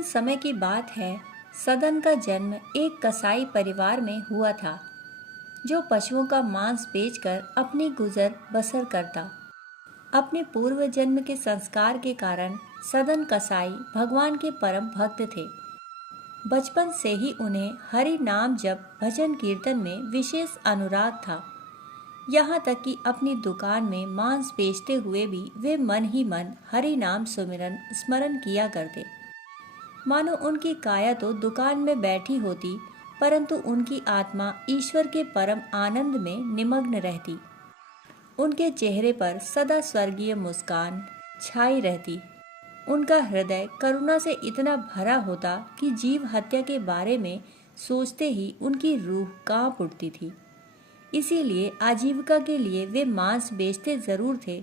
दिन समय की बात है। सदन का जन्म एक कसाई परिवार में हुआ था, जो पशुओं का मांस बेचकर अपनी गुजर बसर करता। अपने पूर्व जन्म के संस्कार के कारण सदन कसाई भगवान के परम भक्त थे। बचपन से ही उन्हें हरि नाम जप भजन कीर्तन में विशेष अनुराग था। यहाँ तक कि अपनी दुकान में मांस बेचते हुए भी वे मन ही मन हरि नाम सुमिरन स्मरण किया करते। मानो उनकी काया तो दुकान में बैठी होती, परंतु उनकी आत्मा ईश्वर के परम आनंद में निमग्न रहती। उनके चेहरे पर सदा स्वर्गीय मुस्कान छाई रहती। उनका हृदय करुणा से इतना भरा होता कि जीव हत्या के बारे में सोचते ही उनकी रूह कांप उठती थी। इसीलिए आजीविका के लिए वे मांस बेचते जरूर थे,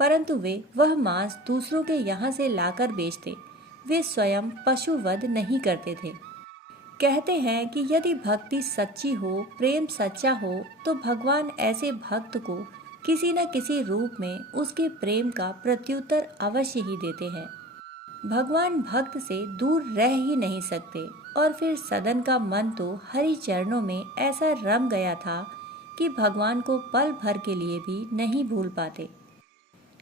परंतु वे वह मांस दूसरों के यहाँ से लाकर बेचते। वे स्वयं पशुवध नहीं करते थे। कहते हैं कि यदि भक्ति सच्ची हो, प्रेम सच्चा हो, तो भगवान ऐसे भक्त को किसी न किसी रूप में उसके प्रेम का प्रत्युत्तर अवश्य ही देते हैं। भगवान भक्त से दूर रह ही नहीं सकते। और फिर सदन का मन तो हरि चरणों में ऐसा रम गया था कि भगवान को पल भर के लिए भी नहीं भूल पाते।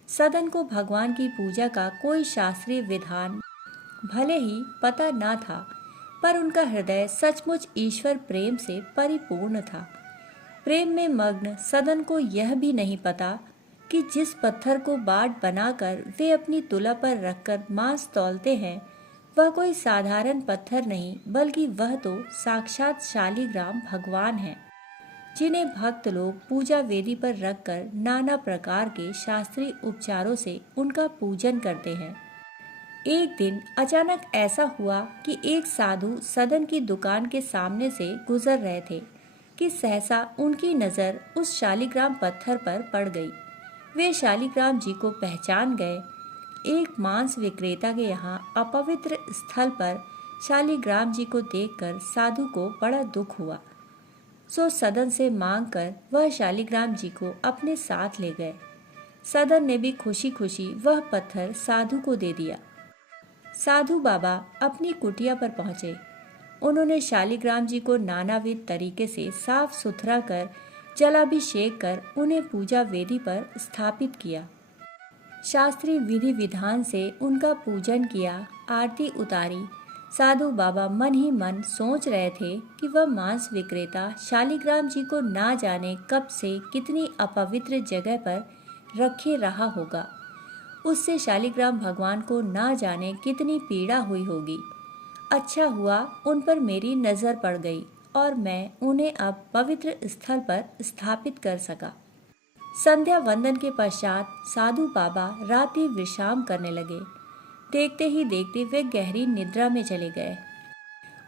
सदन को भगवान की पूजा का कोई शास्त्रीय विधान भले ही पता ना था, पर उनका हृदय सचमुच ईश्वर प्रेम से परिपूर्ण था। प्रेम में मग्न सदन को यह भी नहीं पता कि जिस पत्थर को बाट बनाकर वे अपनी तुला पर रखकर मांस तौलते हैं, वह कोई साधारण पत्थर नहीं, बल्कि वह तो साक्षात शालिग्राम भगवान हैं, जिन्हें भक्त लोग पूजा वेदी पर रखकर नाना प्रकार के शास्त्रीय उपचारों से उनका पूजन करते हैं। एक दिन अचानक ऐसा हुआ कि एक साधु सदन की दुकान के सामने से गुजर रहे थे कि सहसा उनकी नज़र उस शालिग्राम पत्थर पर पड़ गई। वे शालिग्राम जी को पहचान गए। एक मांस विक्रेता के यहाँ अपवित्र स्थल पर शालिग्राम जी को देखकर साधु को बड़ा दुख हुआ। सो सदन से मांगकर वह शालिग्राम जी को अपने साथ ले गए। सदन ने भी खुशी खुशी वह पत्थर साधु को दे दिया। साधु बाबा अपनी कुटिया पर पहुंचे। उन्होंने शालिग्राम जी को नानाविध तरीके से साफ सुथरा कर जलाभिषेक कर उन्हें पूजा वेदी पर स्थापित किया। शास्त्रीय विधि विधान से उनका पूजन किया, आरती उतारी। साधु बाबा मन ही मन सोच रहे थे कि वह मांस विक्रेता शालिग्राम जी को ना जाने कब से कितनी अपवित्र जगह पर रखे रहा होगा। उससे शालिग्राम भगवान को ना जाने कितनी पीड़ा हुई होगी। अच्छा हुआ उन पर मेरी नज़र पड़ गई और मैं उन्हें अब पवित्र स्थल पर स्थापित कर सका। संध्या वंदन के पश्चात साधु बाबा रात्रि विश्राम करने लगे। देखते ही देखते वे गहरी निद्रा में चले गए।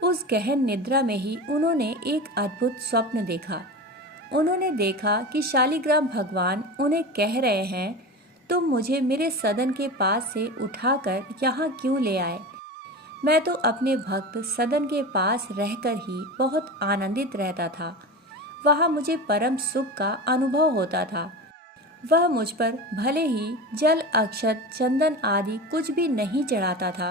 उस गहन निद्रा में ही उन्होंने एक अद्भुत स्वप्न देखा। उन्होंने देखा कि शालिग्राम भगवान उन्हें कह रहे हैं, तुम मुझे मेरे सदन के पास से उठाकर यहाँ क्यों ले आए? मैं तो अपने भक्त सदन के पास रहकर ही बहुत आनंदित रहता था। वहाँ मुझे परम सुख का अनुभव होता था। वह मुझ पर भले ही जल अक्षत चंदन आदि कुछ भी नहीं चढ़ाता था।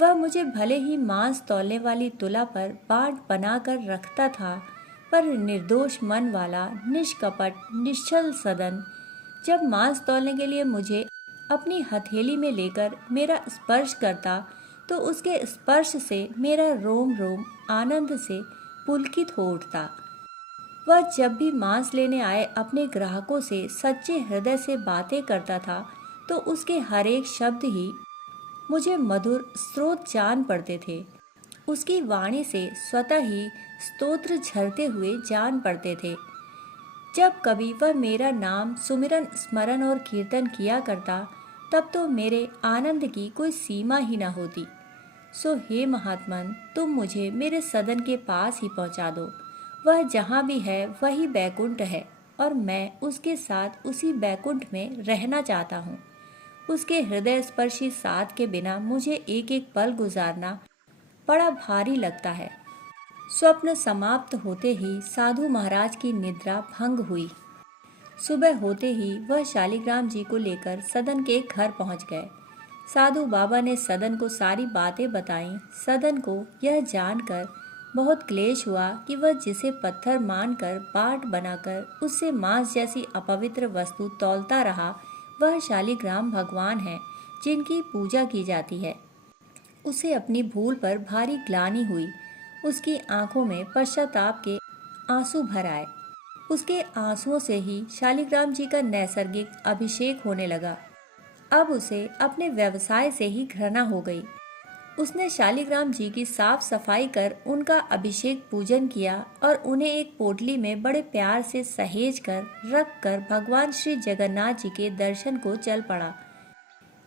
वह मुझे भले ही मांस तौलने वाली तुला पर बाट बनाकर रखता था, पर निर्दोष मन वाला निष्कपट निश्चल सदन जब मांस तौलने के लिए मुझे अपनी हथेली में लेकर मेरा स्पर्श करता, तो उसके स्पर्श से मेरा रोम रोम आनंद से पुलकित हो उठता। वह जब भी मांस लेने आए अपने ग्राहकों से सच्चे हृदय से बातें करता था, तो उसके हर एक शब्द ही मुझे मधुर स्रोत जान पड़ते थे। उसकी वाणी से स्वतः ही स्तोत्र झरते हुए जान पड़ते थे। जब कभी वह मेरा नाम सुमिरन स्मरण और कीर्तन किया करता, तब तो मेरे आनंद की कोई सीमा ही न होती। सो हे महात्मन, तुम मुझे मेरे सदन के पास ही पहुंचा दो। वह जहाँ भी है वही बैकुंठ है, और मैं उसके साथ उसी बैकुंठ में रहना चाहता हूँ। उसके हृदय स्पर्शी साथ के बिना मुझे एक एक पल गुजारना बड़ा भारी लगता है। स्वप्न समाप्त होते ही साधु महाराज की निद्रा भंग हुई। सुबह होते ही वह शालिग्राम जी को लेकर सदन के घर पहुंच गए। साधु बाबा ने सदन को सारी बातें बताईं। सदन को यह जानकर बहुत क्लेश हुआ कि वह जिसे पत्थर मानकर बाट बनाकर उससे मांस जैसी अपवित्र वस्तु तौलता रहा, वह शालिग्राम भगवान है जिनकी पूजा की जाती है। उसे अपनी भूल पर भारी ग्लानि हुई। उसकी आंखों में पश्चाताप के आंसू भर आए। उसके आंसुओं से ही शालिग्राम जी का नैसर्गिक अभिषेक होने लगा। अब उसे अपने व्यवसाय से ही घृणा हो गई। उसने शालिग्राम जी की साफ सफाई कर उनका अभिषेक पूजन किया और उन्हें एक पोटली में बड़े प्यार से सहेज कर रख कर भगवान श्री जगन्नाथ जी के दर्शन को चल पड़ा।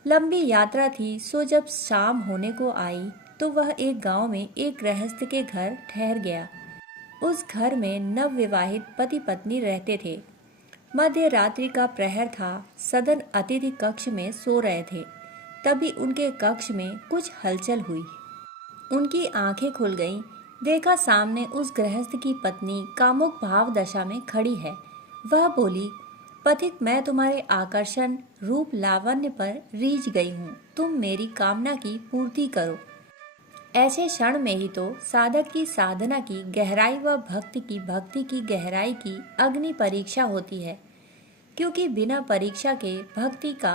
लंबी यात्रा थी, सो जब शाम होने को आई तो वह एक गांव में एक गृहस्थ के घर ठहर गया। उस घर में नवविवाहित पति पत्नी रहते थे। मध्य रात्रि का प्रहर था। सदन अतिथि कक्ष में सो रहे थे। तभी उनके कक्ष में कुछ हलचल हुई। उनकी आंखें खुल गईं। देखा सामने उस गृहस्थ की पत्नी कामुक भाव दशा में खड़ी है। वह बोली, पथिक, मैं तुम्हारे आकर्षण रूप लावण्य पर रीझ गई हूँ। तुम मेरी कामना की पूर्ति करो। ऐसे क्षण में ही तो साधक की साधना की गहराई व भक्ति की गहराई की अग्नि परीक्षा होती है, क्योंकि बिना परीक्षा के भक्ति का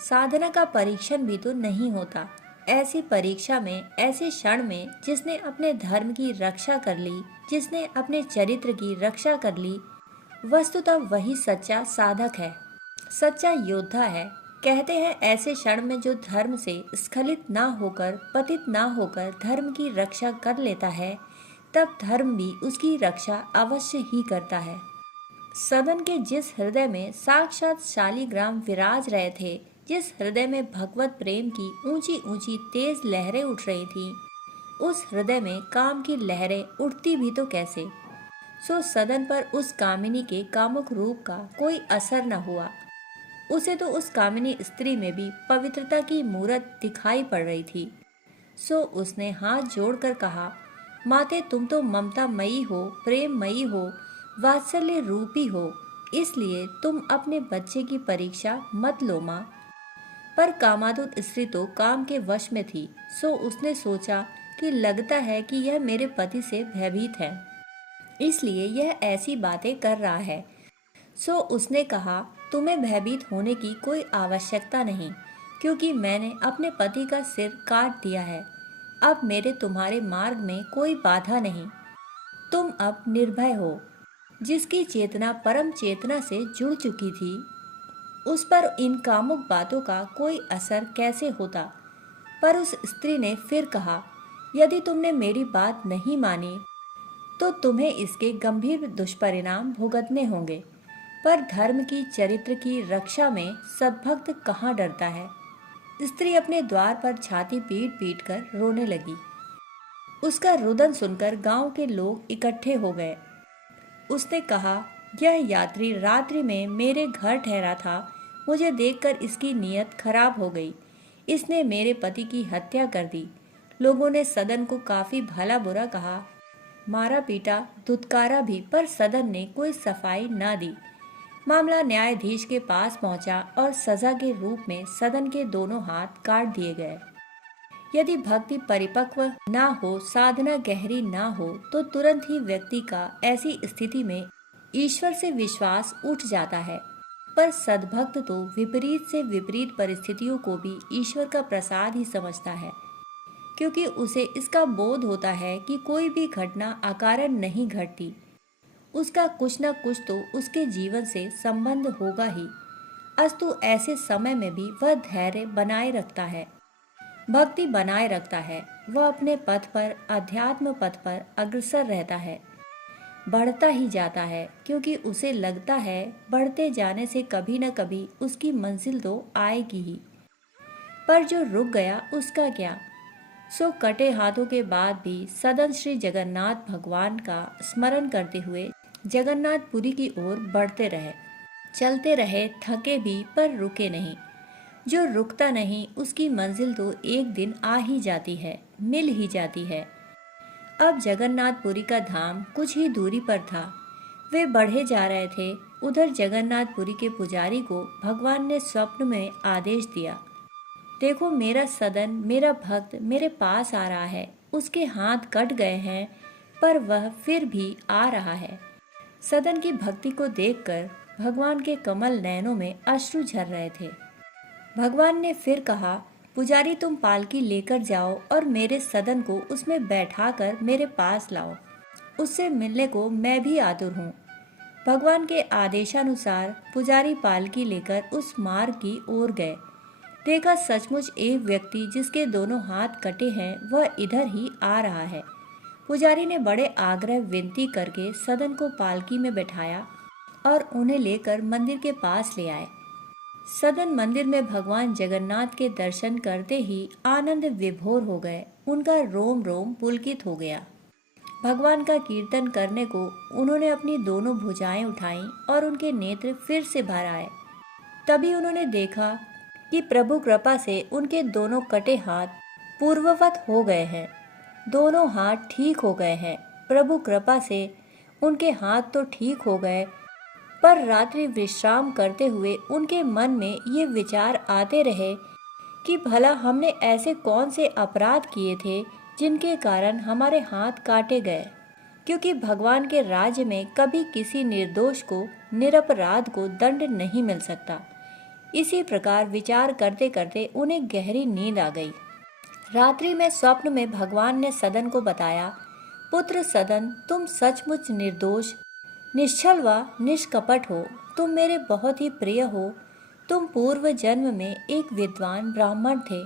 साधना का परीक्षण भी तो नहीं होता। ऐसी परीक्षा में, ऐसे क्षण में जिसने अपने धर्म की रक्षा कर ली, जिसने अपने चरित्र की रक्षा कर ली, वस्तुतः वही सच्चा साधक है, सच्चा योद्धा है। कहते हैं ऐसे क्षण में जो धर्म से स्खलित ना होकर, पतित ना होकर धर्म की रक्षा कर लेता है, तब धर्म भी उसकी रक्षा अवश्य ही करता है। सदन के जिस हृदय में साक्षात शालिग्राम विराज रहे थे, जिस हृदय में भगवत प्रेम की ऊंची ऊंची तेज लहरें उठ रही थीं, उस हृदय में काम की लहरें उठती भी तो कैसे। सो सदन पर उस कामिनी के कामुक रूप का कोई असर न हुआ। उसे तो उस कामिनी स्त्री में भी पवित्रता की मूरत दिखाई पड़ रही थी। सो उसने हाथ जोड़कर कहा, माते, तुम तो ममता मयी हो, प्रेम मयी हो, वात्सल्य रूपी हो, इसलिए तुम अपने बच्चे की परीक्षा मत लो माँ। पर कामातुर स्त्री तो काम के वश में थी। सो उसने सोचा कि लगता है कि यह मेरे पति से भयभीत है, इसलिए यह ऐसी बातें कर रहा है। सो उसने कहा, तुम्हें भयभीत होने की कोई आवश्यकता नहीं, क्योंकि मैंने अपने पति का सिर काट दिया है। अब मेरे तुम्हारे मार्ग में कोई बाधा नहीं। तुम अब निर्भय हो। जिसकी चेतना परम चेतना से जुड़ चुकी थी, उस पर इन कामुक बातों का कोई असर कैसे होता। पर उस स्त्री ने फिर कहा, यदि तुमने मेरी बात नहीं मानी तो तुम्हें इसके गंभीर दुष्परिणाम भुगतने होंगे। पर धर्म की, चरित्र की रक्षा में सद्भक्त कहाँ डरता है। स्त्री अपने द्वार पर छाती पीट पीट कर रोने लगी। उसका रुदन सुनकर गांव के लोग इकट्ठे हो गए। उसने कहा, यह यात्री रात्रि में मेरे घर ठहरा था। मुझे देखकर इसकी नीयत खराब हो गई। इसने मेरे पति की हत्या कर दी। लोगों ने सदन को काफी भला बुरा कहा, मारा पीटा, धुतकारा भी, पर सदन ने कोई सफाई न दी। मामला न्यायाधीश के पास पहुंचा और सजा के रूप में सदन के दोनों हाथ काट दिए गए। यदि भक्ति परिपक्व ना हो, साधना गहरी ना हो, तो तुरंत ही व्यक्ति का ऐसी स्थिति में ईश्वर से विश्वास उठ जाता है। पर सद्भक्त तो विपरीत से विपरीत परिस्थितियों को भी ईश्वर का प्रसाद ही समझता है, क्योंकि उसे इसका बोध होता है कि कोई भी घटना अकारण नहीं घटती। उसका कुछ न कुछ तो उसके जीवन से संबंध होगा ही। अस्तु ऐसे समय में भी वह धैर्य बनाए रखता है, भक्ति बनाए रखता है। वह अपने पथ पर, अध्यात्म पथ पर अग्रसर रहता है, बढ़ता ही जाता है, क्योंकि उसे लगता है बढ़ते जाने से कभी न कभी उसकी मंजिल तो आएगी ही। पर जो रुक गया उसका क्या। सो कटे हाथों के बाद भी सदन श्री जगन्नाथ भगवान का स्मरण करते हुए जगन्नाथपुरी की ओर बढ़ते रहे। चलते रहे, थके भी पर रुके नहीं। जो रुकता नहीं उसकी मंजिल तो एक दिन आ ही जाती है, मिल ही जाती है। अब जगन्नाथपुरी का धाम कुछ ही दूरी पर था। वे बढ़े जा रहे थे। उधर जगन्नाथपुरी के पुजारी को भगवान ने स्वप्न में आदेश दिया, देखो मेरा सदन, मेरा भक्त मेरे पास आ रहा है। उसके हाथ कट गए हैं पर वह फिर भी आ रहा है। सदन की भक्ति को देखकर भगवान के कमल नयनों में अश्रु झर रहे थे। भगवान ने फिर कहा, पुजारी तुम पालकी लेकर जाओ और मेरे सदन को उसमें बैठाकर मेरे पास लाओ। उससे मिलने को मैं भी आतुर हूँ। भगवान के आदेशानुसार पुजारी पालकी लेकर उस मार्ग की ओर गए। देखा सचमुच एक व्यक्ति जिसके दोनों हाथ कटे हैं वह इधर ही आ रहा है। पुजारी ने बड़े आग्रह विनती करके सदन को पालकी में बैठाया और उन्हें लेकर मंदिर के पास ले आए। सदन मंदिर में भगवान जगन्नाथ के दर्शन करते ही आनंद विभोर हो गए। उनका रोम रोम पुलकित हो गया। भगवान का कीर्तन करने को उन्होंने अपनी दोनों भुजाएं उठाईं और उनके नेत्र फिर से भर आए। तभी उन्होंने देखा कि प्रभु कृपा से उनके दोनों कटे हाथ पूर्ववत हो गए हैं। दोनों हाथ ठीक हो गए हैं। प्रभु कृपा से उनके हाथ तो ठीक हो गए, पर रात्रि विश्राम करते हुए उनके मन में ये विचार आते रहे कि भला हमने ऐसे कौन से अपराध किए थे जिनके कारण हमारे हाथ काटे गए। क्योंकि भगवान के राज्य में कभी किसी निर्दोष को, निरपराध को दंड नहीं मिल सकता। इसी प्रकार विचार करते करते उन्हें गहरी नींद आ गई। रात्रि में स्वप्न में भगवान ने सदन को बताया, पुत्र सदन, तुम सचमुच निर्दोष, निश्चल व निष्कपट हो। तुम मेरे बहुत ही प्रिय हो। तुम पूर्व जन्म में एक विद्वान ब्राह्मण थे।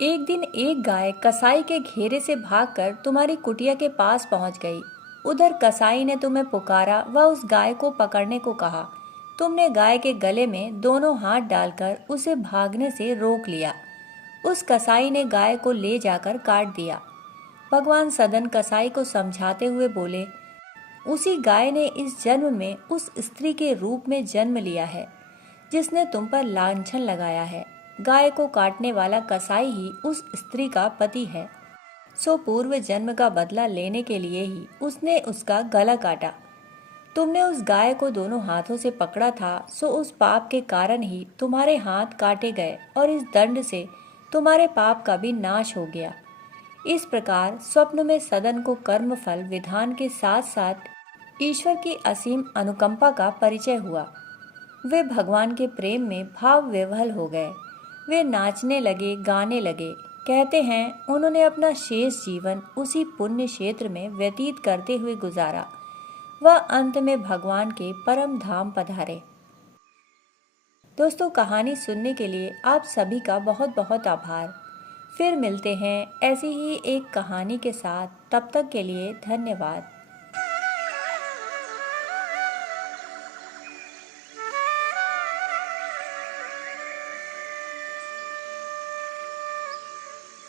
एक दिन एक गाय कसाई के घेरे से भागकर तुम्हारी कुटिया के पास पहुंच गई। उधर कसाई ने तुम्हें पुकारा व उस गाय को पकड़ने को कहा। तुमने गाय के गले में दोनों हाथ डालकर उसे भागने से रोक लिया। उस कसाई ने गाय को ले जाकर काट दिया। भगवान सदन कसाई को समझाते हुए बोले, उसी गाय ने इस जन्म में उस स्त्री के रूप में जन्म लिया है जिसने तुम पर लांछन लगाया है। गाय को काटने वाला कसाई ही उस स्त्री का पति है। सो पूर्व जन्म का बदला लेने के लिए ही उसने उसका गला काटा। तुमने उस गाय को दोनों हाथों से पकड़ा था, सो उस पाप के कारण ही तुम्हारे हाथ काटे गए और इस दंड से तुम्हारे पाप का भी नाश हो गया। इस प्रकार स्वप्न में सदन को कर्मफल विधान के साथ साथ ईश्वर की असीम अनुकंपा का परिचय हुआ। वे भगवान के प्रेम में भाव विह्वल हो गए। वे नाचने लगे, गाने लगे। कहते हैं उन्होंने अपना शेष जीवन उसी पुण्य क्षेत्र में व्यतीत करते हुए गुजारा। वह अंत में भगवान के परम धाम पधारे। दोस्तों, कहानी सुनने के लिए आप सभी का बहुत बहुत आभार। फिर मिलते हैं ऐसी ही एक कहानी के साथ। तब तक के लिए धन्यवाद।